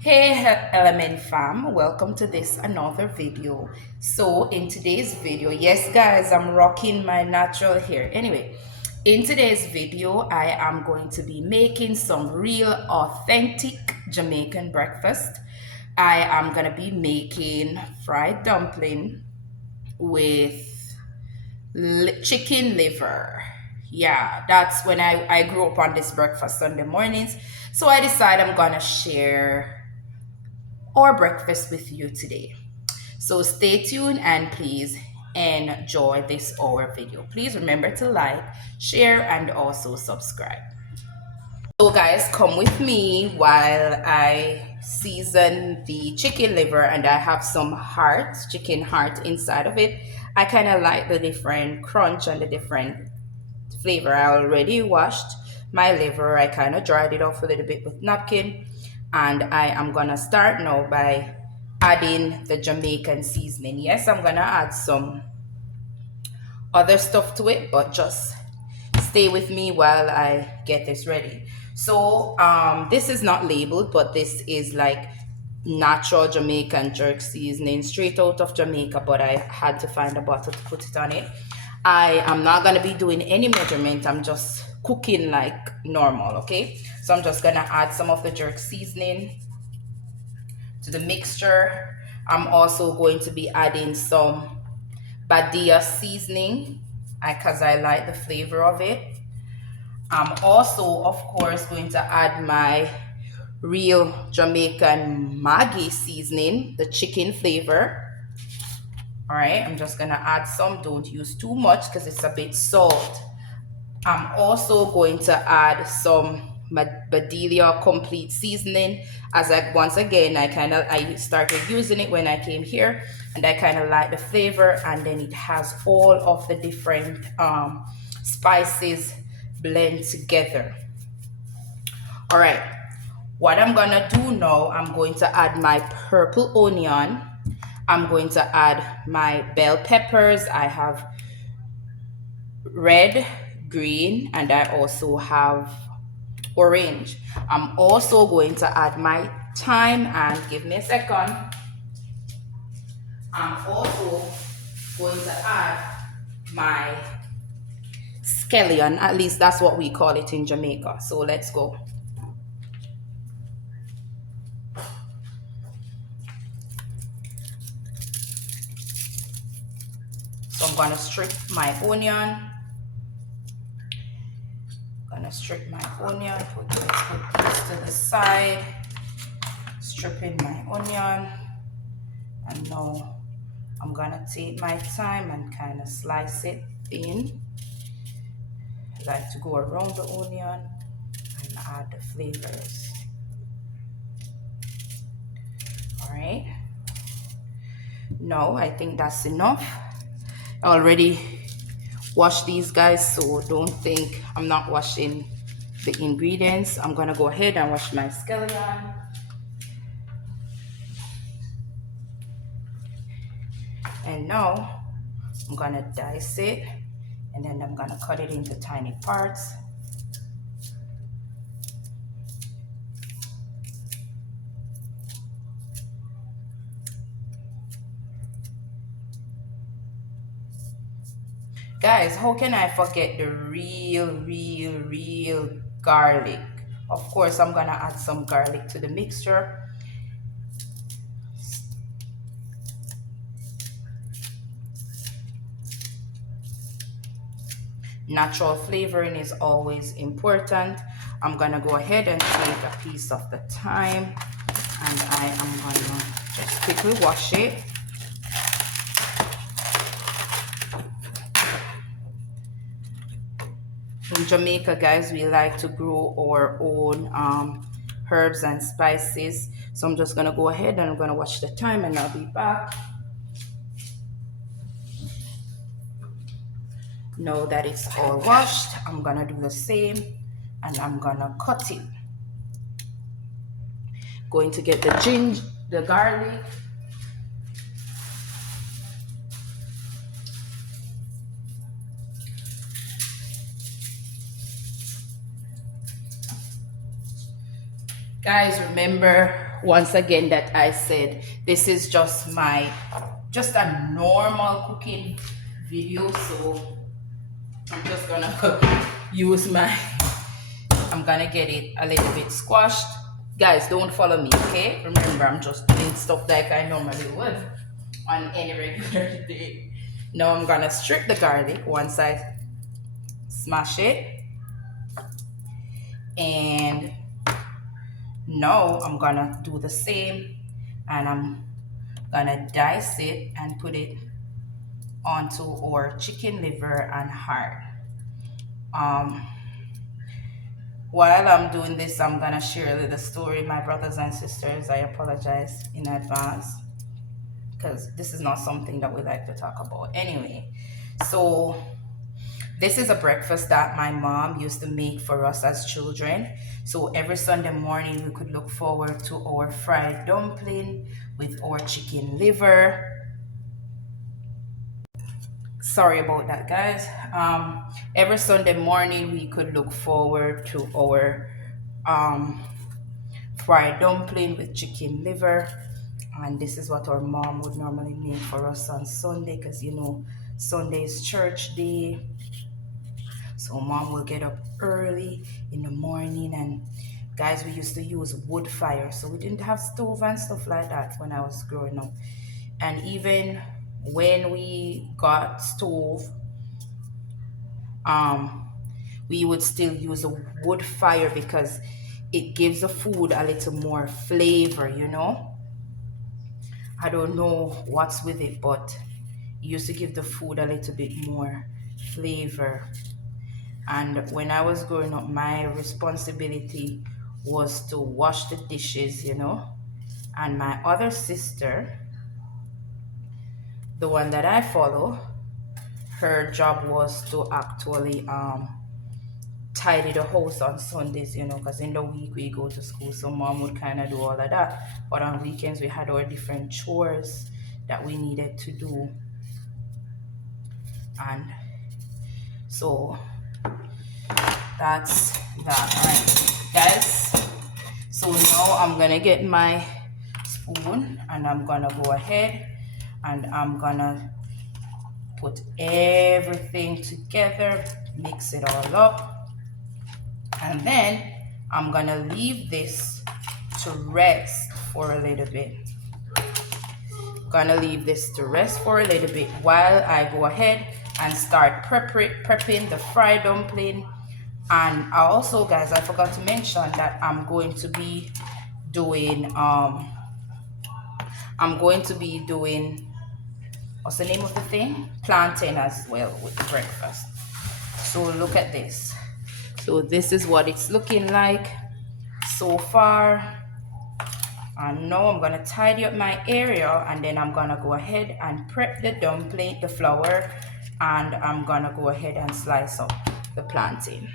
Hey Element fam, welcome to this another video. So in today's video, yes guys, I'm rocking my natural hair. Anyway, in today's video, I am going to be making some real authentic Jamaican breakfast. I am gonna be making fried dumpling with chicken liver. Yeah, that's when I grew up on this breakfast Sunday mornings. So I decided I'm gonna share or breakfast with you today. So stay tuned and please enjoy this hour video. Please remember to like, share, and also subscribe. So guys, come with me while I season the chicken liver, and I have some chicken heart inside of it. I kind of like the different crunch and the different flavor. I already washed my liver. I kind of dried it off a little bit with napkin, and I am gonna start now by adding the Jamaican seasoning. Yes, I'm gonna add some other stuff to it, but just stay with me while I get this ready. So this is not labeled, but this is like natural Jamaican jerk seasoning straight out of Jamaica, but I had to find a bottle to put it on it. I am not gonna be doing any measurement. I'm just cooking like normal, okay? So I'm just gonna add some of the jerk seasoning to the mixture. I'm also going to be adding some Badia seasoning because I like the flavor of it. I'm also, of course, going to add my real Jamaican Maggi seasoning, the chicken flavor. All right, I'm just gonna add some. Don't use too much because it's a bit salt. I'm also going to add some Badelia complete seasoning. As I once again, I started using it when I came here, and I kind of like the flavor. And then it has all of the different spices blend together. All right, what I'm gonna do now, I'm going to add my purple onion. I'm going to add my bell peppers. I have red, green, and I also have orange. I'm also going to add my thyme, and give me a second. I'm also going to add my scallion. At least that's what we call it in Jamaica. So let's go. So I'm going to strip my onion. Gonna strip my onion, put these to the side, stripping my onion, and now I'm gonna take my time and kind of slice it thin. I like to go around the onion and add the flavors. All right, now I think that's enough. I already washed these guys, so don't think I'm not washing the ingredients. I'm gonna go ahead and wash my scallion. And now I'm gonna dice it, and then I'm gonna cut it into tiny parts. Guys, how can I forget the real garlic? Of course, I'm gonna add some garlic to the mixture. Natural flavoring is always important. I'm gonna go ahead and take a piece of the thyme, and I am gonna just quickly wash it. In Jamaica, guys, we like to grow our own herbs and spices. So I'm just gonna go ahead and I'm gonna watch the time, and I'll be back. Now that it's all washed, I'm gonna do the same, and I'm gonna cut it. Going to get the ginger, the garlic. Guys, remember once again that I said this is just a normal cooking video, so I'm just gonna use my, I'm gonna get it a little bit squashed. Guys, don't follow me, okay? Remember, I'm just doing stuff like I normally would on any regular day. Now I'm gonna strip the garlic once I smash it, and now I'm gonna do the same, and I'm gonna dice it and put it onto our chicken liver and heart. Um, while I'm doing this, I'm gonna share a little story, my brothers and sisters. I apologize in advance because this is not something that we like to talk about. Anyway, so this is a breakfast that my mom used to make for us as children. So every Sunday morning, we could look forward to our fried dumpling with our chicken liver. Sorry about that, guys. Every Sunday morning, we could look forward to our um, fried dumpling with chicken liver. And this is what our mom would normally make for us on Sunday because, Sunday is church day. So mom will get up early in the morning, and guys, we used to use wood fire. So we didn't have stove and stuff like that when I was growing up. And even when we got stove, um, we would still use a wood fire because it gives the food a little more flavor. I don't know what's with it, but it used to give the food a little bit more flavor. And when I was growing up, my responsibility was to wash the dishes. And my other sister, the one that I follow, her job was to actually tidy the house on Sundays, because in the week we go to school, so mom would kind of do all of that. But on weekends, we had our different chores that we needed to do. And so that's that, right, guys? So now I'm gonna get my spoon and I'm gonna go ahead and I'm gonna put everything together, mix it all up, and then I'm gonna leave this to rest for a little bit. Gonna leave this to rest for a little bit while I go ahead and start prepping the fried dumpling. And also, guys, I forgot to mention that I'm going to be doing what's the name of the thing? Plantain as well with breakfast. So look at this. So this is what it's looking like so far. And now I'm gonna tidy up my area, and then I'm gonna go ahead and prep the dumpling, the flour, and I'm gonna go ahead and slice up the plantain.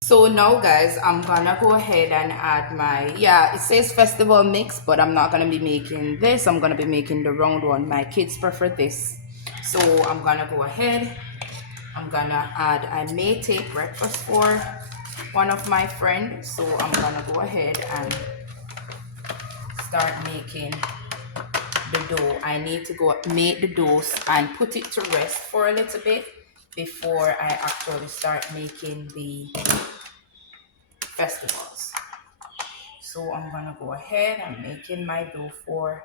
So now, guys, I'm gonna go ahead and add my, it says festival mix, but I'm not gonna be making this. I'm gonna be making the round one. My kids prefer this. So I'm gonna go ahead, I'm gonna add, I may take breakfast for one of my friends. So I'm gonna go ahead and start making the dough. I need to go make the dough and put it to rest for a little bit before I actually start making the festivals. So I'm gonna go ahead and making my dough for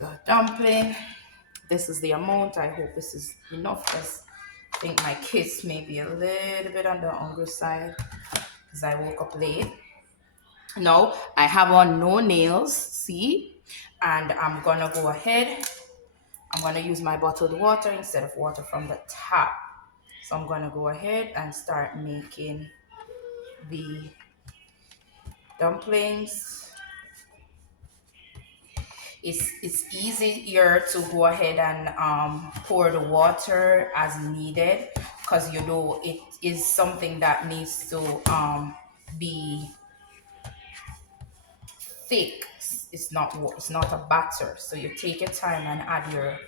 the dumpling. This is the amount. I hope this is enough because I think my kids may be a little bit on the hungry side because I woke up late. Now I have on no nails, see? And I'm gonna go ahead. I'm gonna use my bottled water instead of water from the tap. So I'm gonna go ahead and start making the dumplings. It's easier to go ahead and pour the water as needed because it is something that needs to be thick. It's not a batter, so you take your time and add your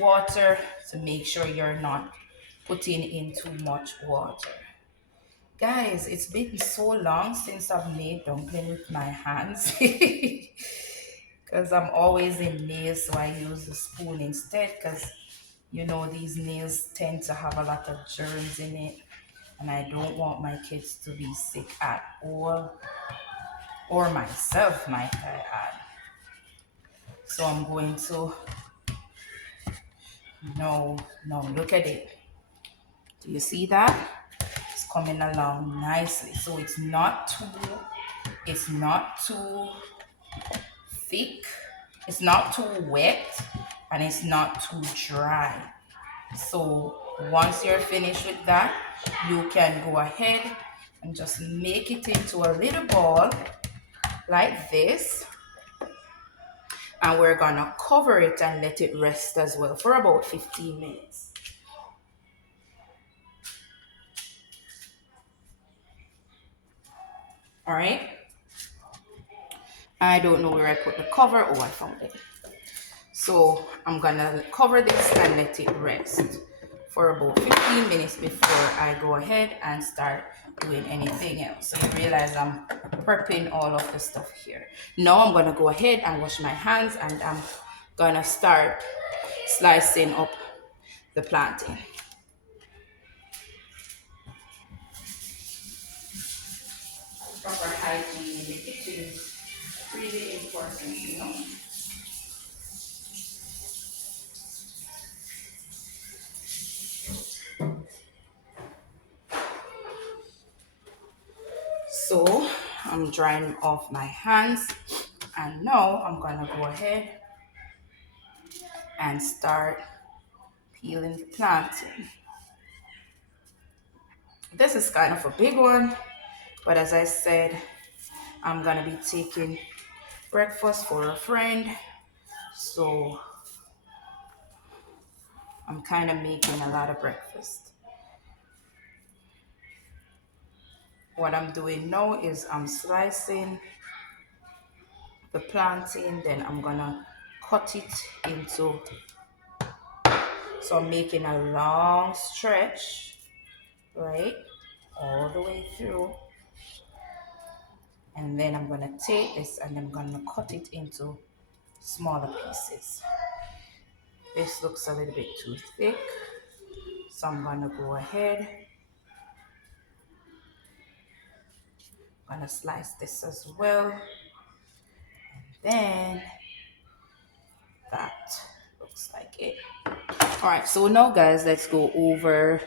water to make sure you're not putting in too much water. Guys, it's been so long since I've made dumpling with my hands. Because I'm always in nails, so I use a spoon instead. Because you know, these nails tend to have a lot of germs in it, and I don't want my kids to be sick at all, or myself, might I add. So I'm going to, no, no, look at it. Do you see that? It's coming along nicely. So it's not too thick, it's not too wet, and it's not too dry. So once you're finished with that, you can go ahead and just make it into a little ball like this. And we're gonna cover it and let it rest as well for about 15 minutes. All right. I don't know where I put the cover. Oh, I found it. So I'm gonna cover this and let it rest for about 15 minutes before I go ahead and start doing anything else. So you realize I'm prepping all of the stuff here. Now I'm gonna go ahead and wash my hands, and I'm gonna start slicing up the plantain. Proper hygiene in the kitchen is really important, you know. So I'm drying off my hands, and now I'm gonna go ahead and start peeling the plantain. This is kind of a big one, but as I said, I'm gonna be taking breakfast for a friend, so I'm kind of making a lot of breakfast. What I'm doing now is I'm slicing the plantain, then I'm gonna cut it into, so I'm making a long stretch, right, all the way through, and then I'm gonna take this and I'm gonna cut it into smaller pieces. This looks a little bit too thick, so I'm gonna go ahead, I'm gonna slice this as well, then that looks like it. All right, so now guys, let's go move over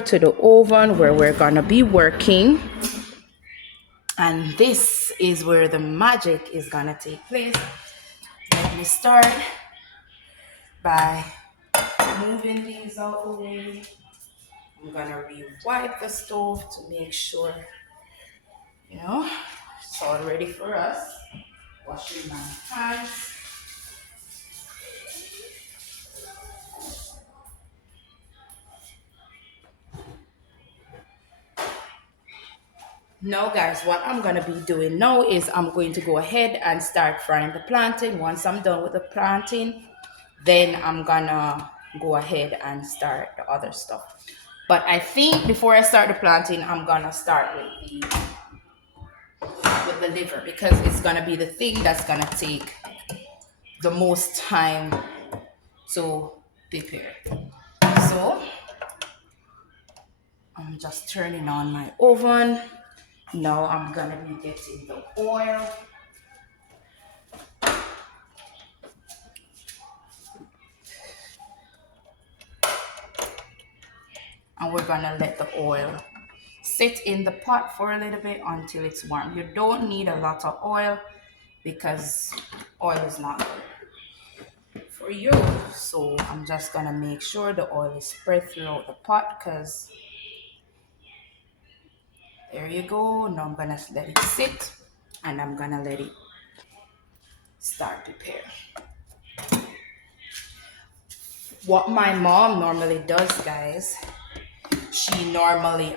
to the oven where we're gonna be working, and this is where the magic is gonna take place. Let me start by moving these out of the way. I'm gonna re-wipe the stove to make sure, you know, it's all ready for us. Washing my hands. Now guys, what I'm gonna be doing now is I'm going to go ahead and start frying the plantain. Once I'm done with the plantain, then I'm gonna go ahead and start the other stuff. But I think before I start the plantain, I'm gonna start with the liver, because it's gonna be the thing that's gonna take the most time to prepare. So I'm just turning on my oven. Now I'm gonna be getting the oil. And we're gonna let the oil sit in the pot for a little bit until it's warm. You don't need a lot of oil because oil is not good for you. So I'm just gonna make sure the oil is spread throughout the pot, because there you go. Now I'm gonna let it sit, and I'm gonna let it start prepare. What my mom normally does, guys, she normally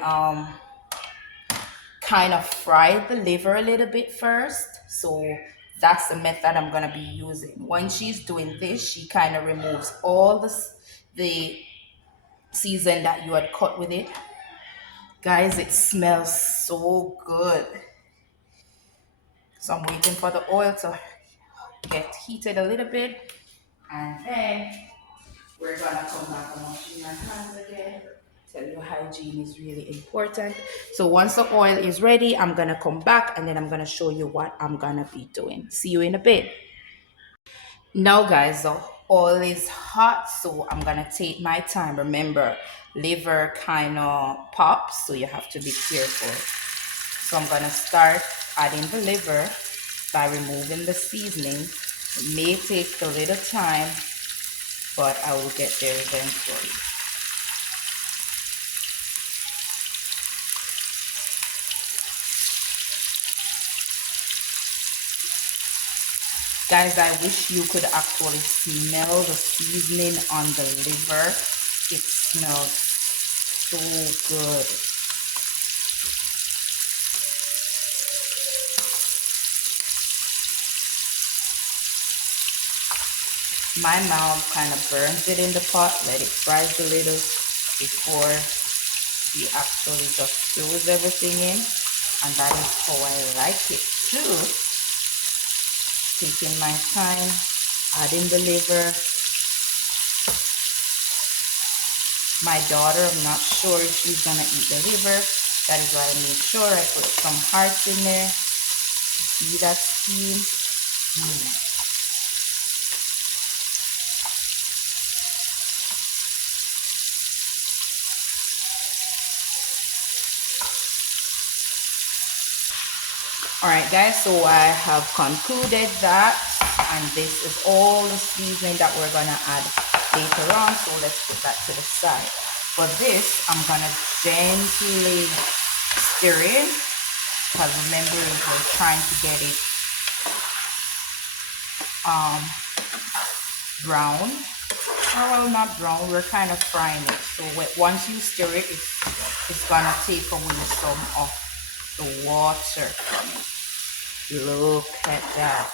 kind of fry the liver a little bit first. So that's the method I'm gonna be using. When she's doing this, she kind of removes all the season that you had cut with it, Guys, it smells so good. So I'm waiting for the oil to get heated a little bit, and then we're gonna come back and washing our hands again. Tell you hygiene is really important. So once the oil is ready, I'm gonna come back and then I'm gonna show you what I'm gonna be doing. See you in a bit. Now guys, the oil is hot, so I'm gonna take my time. Remember, liver kind of pops, so you have to be careful. So I'm gonna start adding the liver by removing the seasoning. It may take a little time, but I will get there eventually. Guys, I wish you could actually smell the seasoning on the liver. It smells so good. My mom kind of burns it in the pot, let it rise a little before she actually just throws everything in. And that is how I like it too. Taking my time, adding the liver. My daughter, I'm not sure if she's gonna eat the liver. That is why I made sure I put some hearts in there. See that steam? All right, guys, so I have concluded that, and this is all the seasoning that we're gonna add later on. So let's put that to the side. For this, I'm gonna gently stir it, because remember we're trying to get it brown. Oh, well, not brown, we're kind of frying it. So once you stir it, it's gonna take away some of the water from it. Look at that.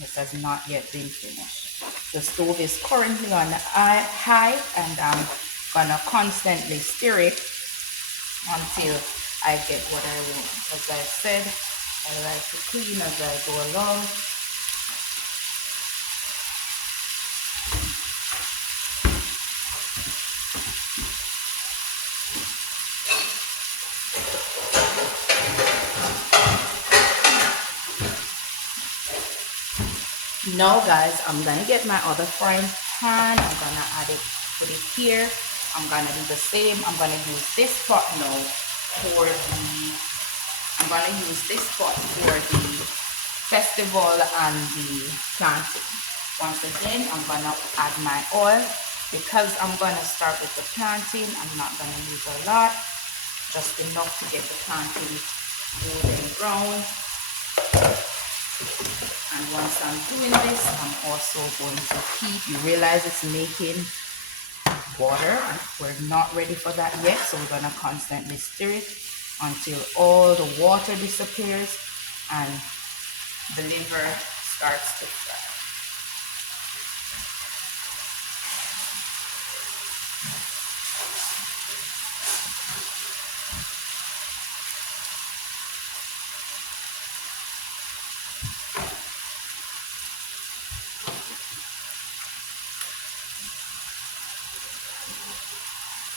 This has not yet been finished. The stove is currently on high, and I'm gonna constantly stir it until I get what I want. As I said, I like to clean as I go along. Now guys, I'm gonna get my other frying pan. I'm gonna add it, put it here. I'm gonna do the same. I'm gonna use this pot now for the festival and the planting. Once again, I'm gonna add my oil. Because I'm gonna start with the planting, I'm not gonna use a lot, just enough to get the planting golden brown. And once I'm doing this, I'm also going to heat. You realize it's making water. We're not ready for that yet, so we're going to constantly stir it until all the water disappears and the liver starts to fry.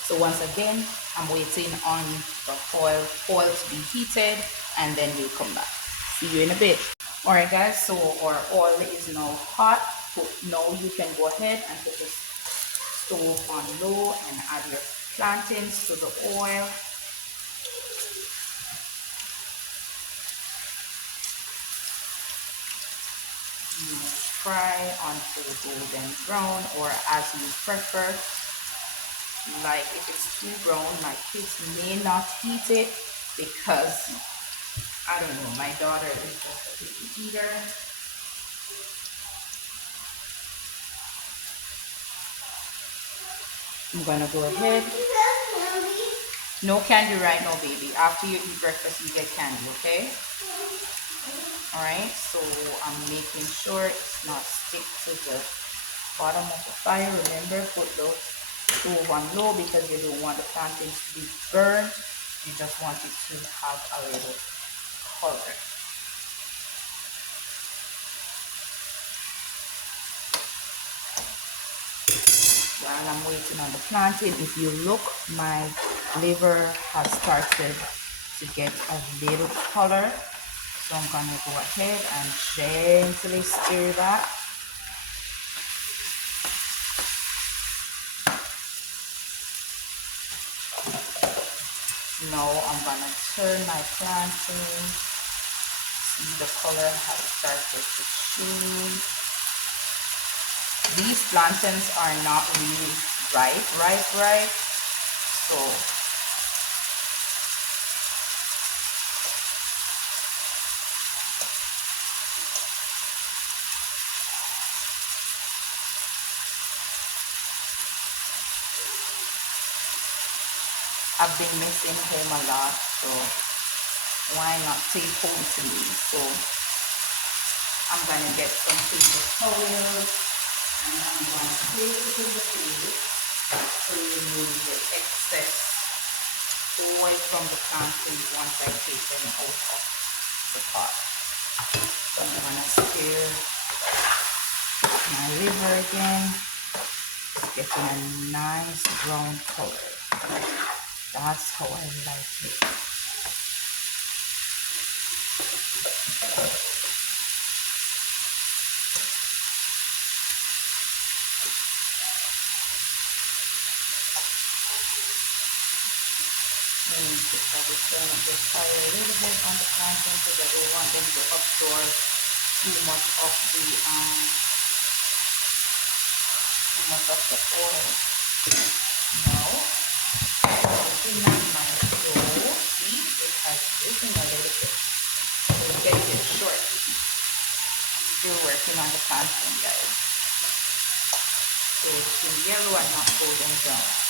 So once again, I'm waiting on the oil to be heated, and then we'll come back. See you in a bit. All right, guys. So our oil is now hot. Now you can go ahead and put the stove on low and add your plantains to the oil. Fry until golden brown, or as you prefer. Like if it's too brown, my kids may not eat it because I don't know, my daughter is just a picky eater. I'm gonna go ahead. No candy right now, baby. After you eat breakfast, you get candy, okay? All right, so I'm making sure it's not stick to the bottom of the fire. Remember, put the stove on low because you don't want the plantains to be burned. You just want it to have a little color. While I'm waiting on the plantain, if you look, my liver has started to get a little color. So I'm gonna go ahead and gently stir that. Now I'm gonna turn my plantain. See, the color has started to change. These plantains are not really ripe. So I've been missing home a lot, so why not take home to me? So I'm gonna get some paper towels and I'm gonna place it in the plate to remove the excess oil from the plantains once I take them out of the pot. So I'm gonna stir my liver again. It's getting a nice brown color. That's how I like it. Probably turn up the fire a little bit on the plantain because I don't want them to absorb too much of the oil. Now, looking at my dough, see, it has risen a little bit. We'll get it shortly. Still working on the plantain, guys. So it's in yellow and not golden brown.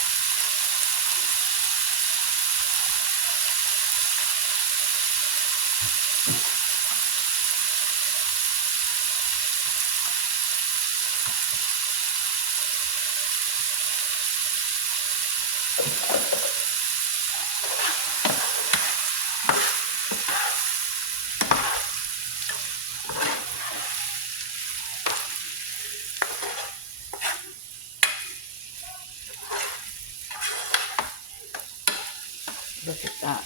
Look at that.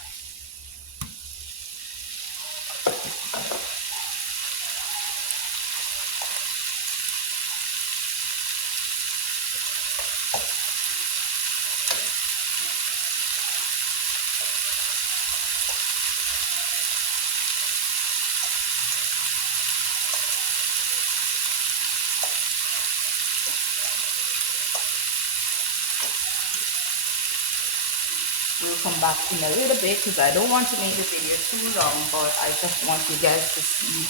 We'll come back in a little bit because I don't want to make the video too long, but I just want you guys to see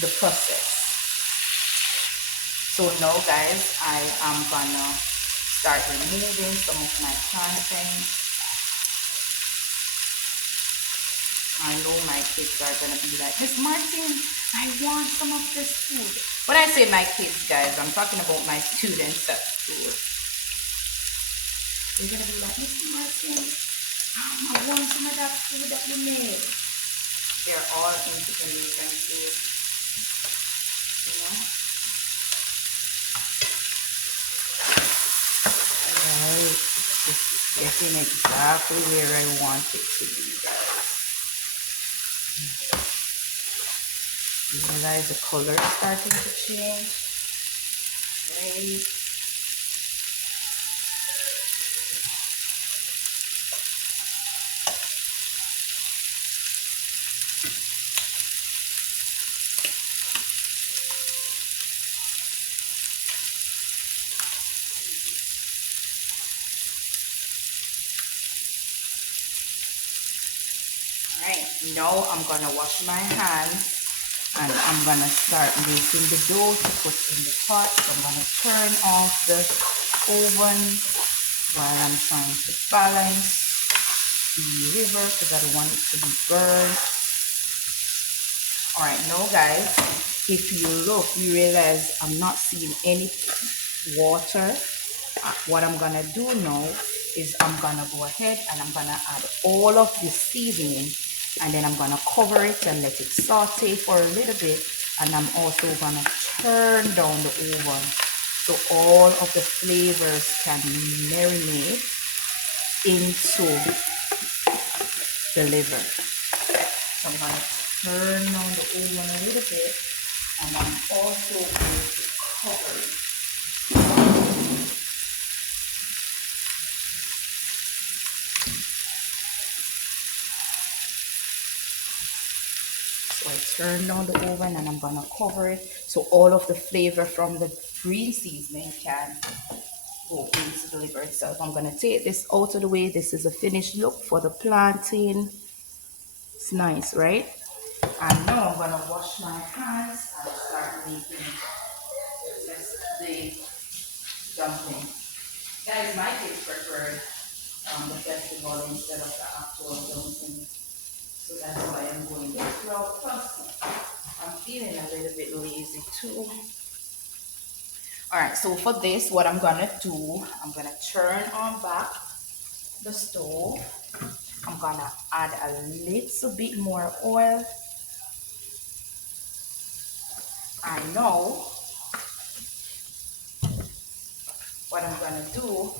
the process. So now, guys, I am gonna start removing some of my plantains. I know my kids are gonna be like, Miss Martin, I want some of this food. When I say my kids, guys, I'm talking about my students at school. They're gonna be like, Miss Martin, I want some of that food that you made. They're all into Jamaican food, you know. Alright, this is getting exactly where I want it to be, guys. You realize the color is starting to change. Right. Alright, now I'm gonna wash my hands and I'm gonna start making the dough to put in the pot. So I'm gonna turn off the oven while I'm trying to balance the liver because I don't want it to be burned. Alright, now guys, if you look, you realize I'm not seeing any water. What I'm gonna do now is I'm gonna go ahead and I'm gonna add all of this seasoning, and then I'm gonna cover it and let it saute for a little bit. And I'm also gonna turn down the oven so all of the flavors can marinate into the liver. So I'm gonna turn down the oven a little bit, and I'm also going to cover it. So I turn down the oven and I'm gonna cover it so all of the flavor from the green seasoning can go into the liver itself. I'm gonna take this out of the way. This is a finished look for the plantain. It's nice, right? And now I'm gonna wash my hands and start making the dumpling. Guys, my kids preferred the festival instead of the actual dumpling. So that's why I'm going this route. Plus, I'm feeling a little bit lazy too. Alright, so for this, what I'm gonna do, I'm gonna turn on back the stove. I'm gonna add a little bit more oil. I know what I'm gonna do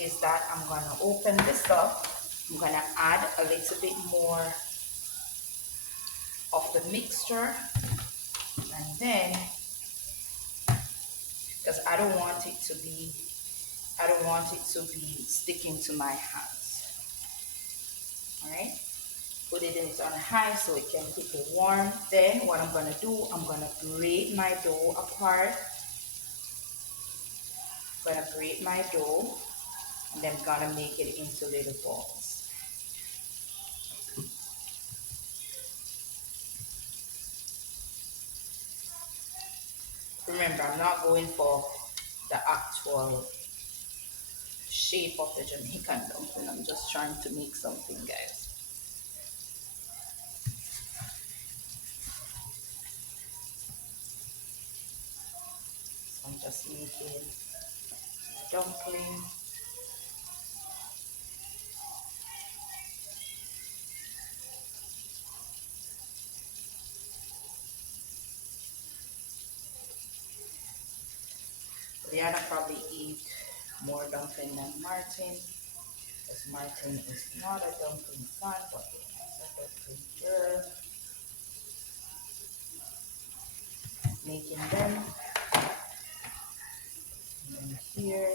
is that I'm gonna open this up. I'm gonna add a little bit more of the mixture, and then because I don't want it to be sticking to my hands. All right, put it in on high so it can keep it warm. Then what I'm gonna do, I'm gonna grate my dough apart. I'm gonna grate my dough, and then gonna make it into little balls. Remember, I'm not going for the actual shape of the Jamaican dumpling. I'm just trying to make something, guys. So I'm just making a dumpling. Rihanna probably eat more dumpling than Martin, because Martin is not a dumpling fan, but he's a dumpling girl. Making them. And then here.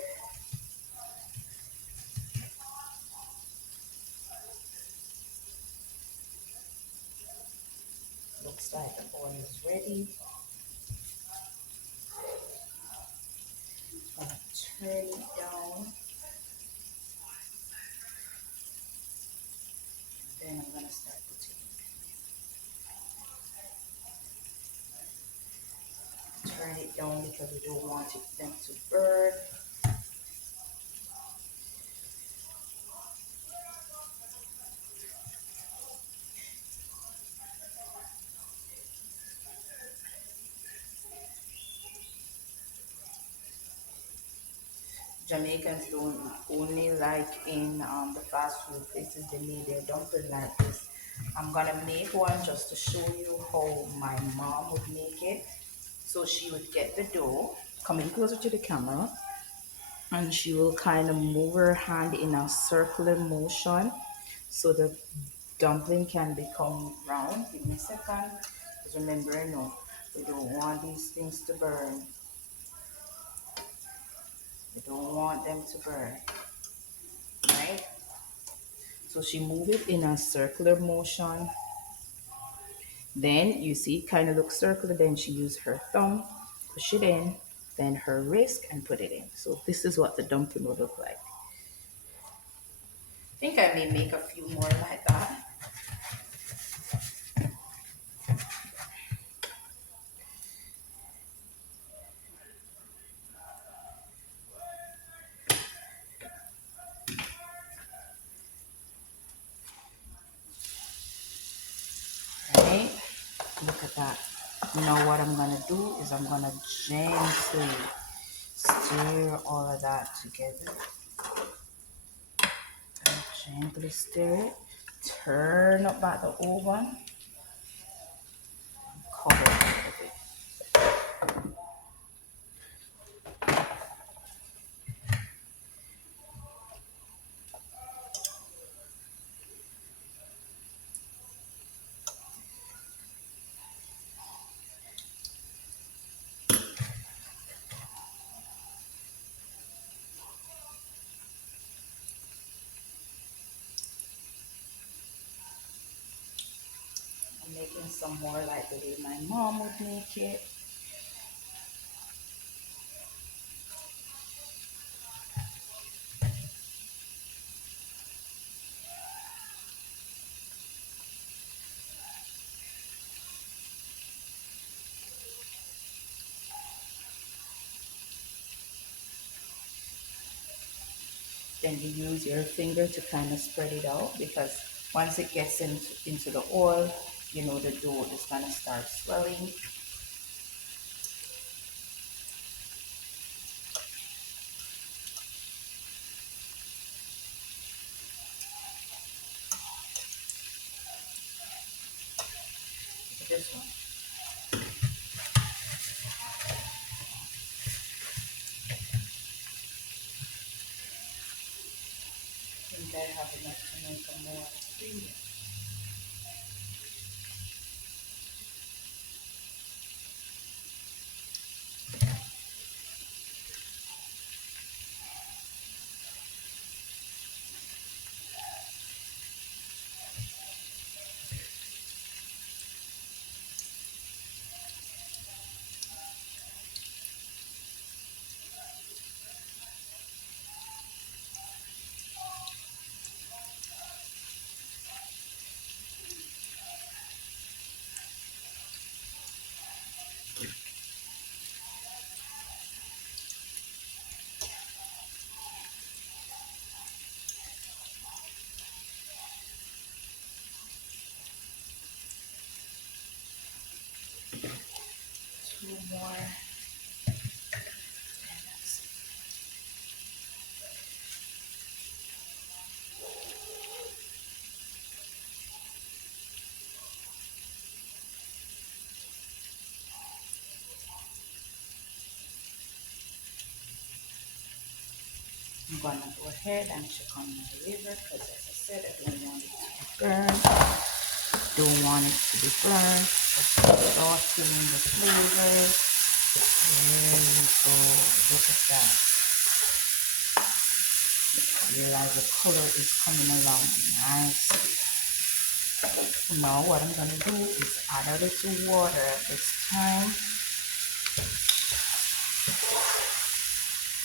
Looks like the oil is ready. I'm gonna turn it down. Then I'm gonna start putting it. Turn it down because we don't want them to burn. Jamaicans don't only like in the fast food places, they make their dumpling like this. I'm gonna make one just to show you how my mom would make it. So she would get the dough, coming closer to the camera, and she will kind of move her hand in a circular motion so the dumpling can become round. Give me a second. Because remember, no, we don't want these things to burn. We don't want them to burn, right? So she moved it in a circular motion. Then you see it kind of looks circular. Then she used her thumb, push it in, then her wrist and put it in. So this is what the dumpling would look like. I think I may make a few more like that. Right? Look at that. Now what I'm gonna do is I'm gonna gently stir all of that together. Gently stir it. Turn up back the oven. Cover it a little bit. I'm making some more like the way my mom would make it. Then you use your finger to kind of spread it out, because once it gets into the oil, you know the dough is going to start swelling. This one. I think I have enough to make a more creamy. Two more. I'm gonna go ahead and check on my liver, because as I said, I don't want it to be burned. Don't want it to be burned. Just softening the flavors. There you go. Look at that. Realize the color is coming along nicely. Now what I'm gonna do is add a little water this time.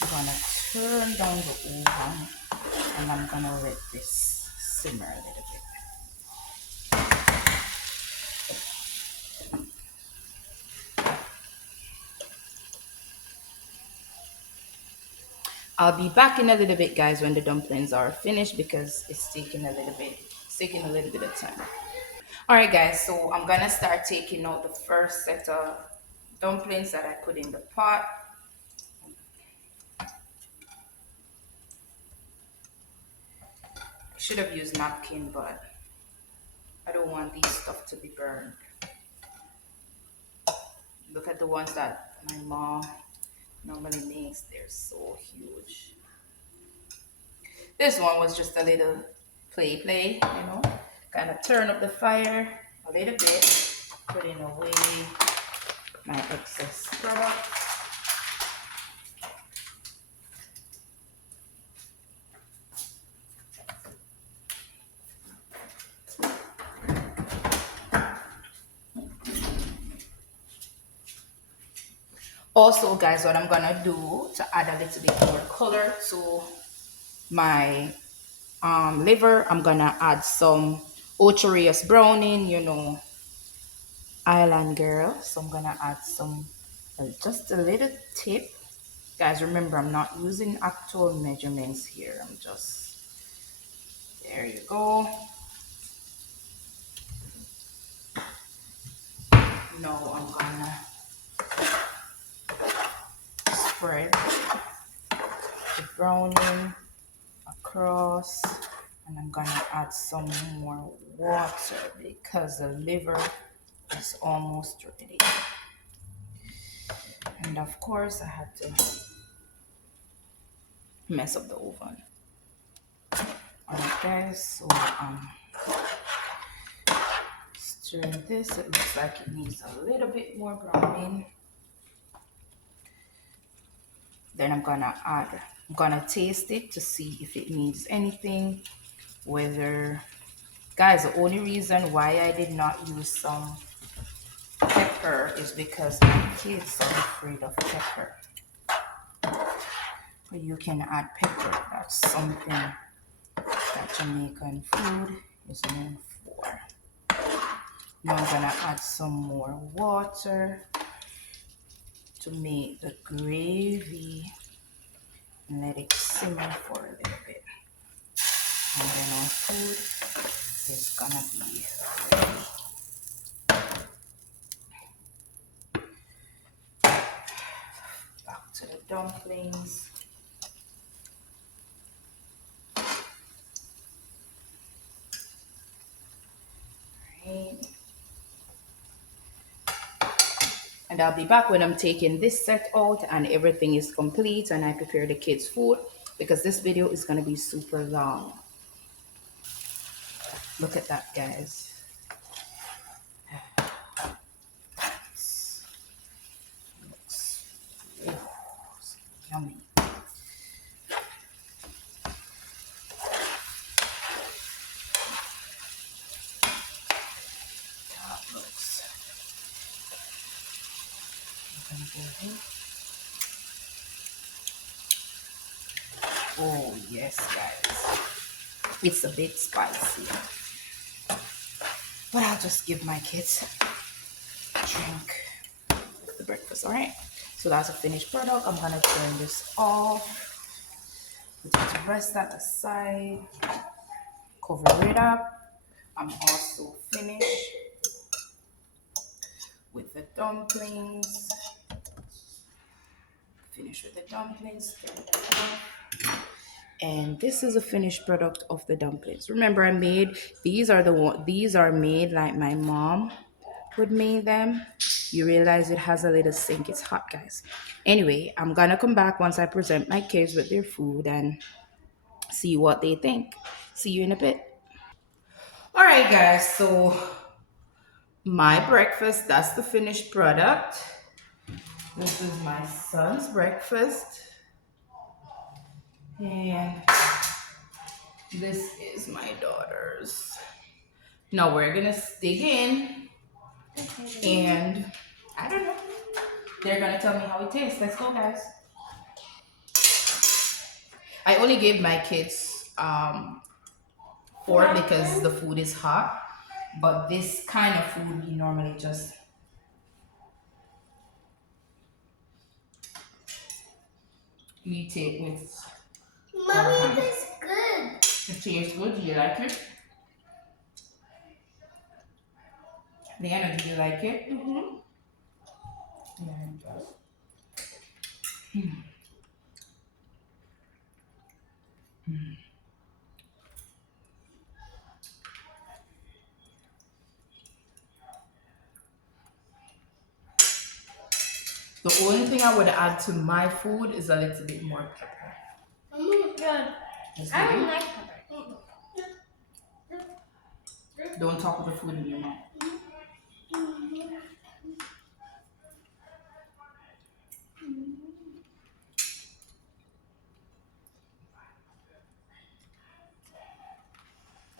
I'm gonna turn down the oven and I'm gonna let this simmer a little bit. I'll be back in a little bit, guys, when the dumplings are finished, because it's taking a little bit of time. All right, guys, so I'm gonna start taking out the first set of dumplings that I put in the pot. I should have used napkin, but I don't want these stuff to be burned. Look at the ones that my mom normally makes. They're so huge. This one was just a little play, you know. Kind of turn up the fire a little bit, putting away my excess product. Also, guys, what I'm gonna do to add a little bit more color to my liver, I'm gonna add some Ocherius browning, you know, island girl. So I'm gonna add some, just a little tip. Guys, remember, I'm not using actual measurements here. I'm just, there you go. Now I'm gonna spread the browning across. And I'm gonna add some more water because the liver is almost ready. And of course I had to mess up the oven. Alright guys, so stir this. It looks like it needs a little bit more browning. Then I'm gonna taste it to see if it needs anything. Whether, guys, the only reason why I did not use some pepper is because my kids are afraid of pepper. But you can add pepper. That's something that Jamaican food is known for. Now I'm gonna add some more water to make the gravy and let it simmer for a little bit. And then our food is gonna be ready. Back to the dumplings. Right. And I'll be back when I'm taking this set out and everything is complete and I prepare the kids' food, because this video is gonna be super long. Look at that, guys. Looks yummy. That looks. I'm gonna go ahead. Oh yes, guys. It's a bit spicy, but I'll just give my kids a drink with the breakfast. All right. So that's a finished product. I'm gonna turn this off. Put it to rest at the side. Cover it up. I'm also finished with the dumplings. Finished with the dumplings. And this is a finished product of the dumplings. Remember, I made these are made like my mom would make them. You realize it has a little sink. It's hot, guys. Anyway, I'm gonna come back once I present my kids with their food and see what they think. See you in a bit. All right, guys. So my breakfast, that's the finished product. This is my son's breakfast. And this is my daughter's. Now we're gonna dig in and I don't know. They're gonna tell me how it tastes. Let's go, guys. I only gave my kids 4 because the food is hot. But this kind of food we normally just eat it with. Mommy, this good. It tastes good. Do you like it? Leanna, do you like it? Mm-hmm. Yeah, it does. The only thing I would add to my food is a little bit more pepper. Good. I don't like pepper. Don't talk with the food in your mouth.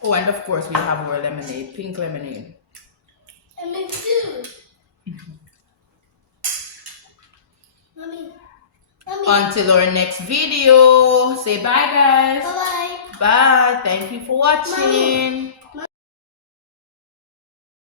Oh, and of course we have our lemonade, pink lemonade. And me too. Mommy. Until our next video. Say bye, guys. Bye-bye. Bye. Thank you for watching. Mommy.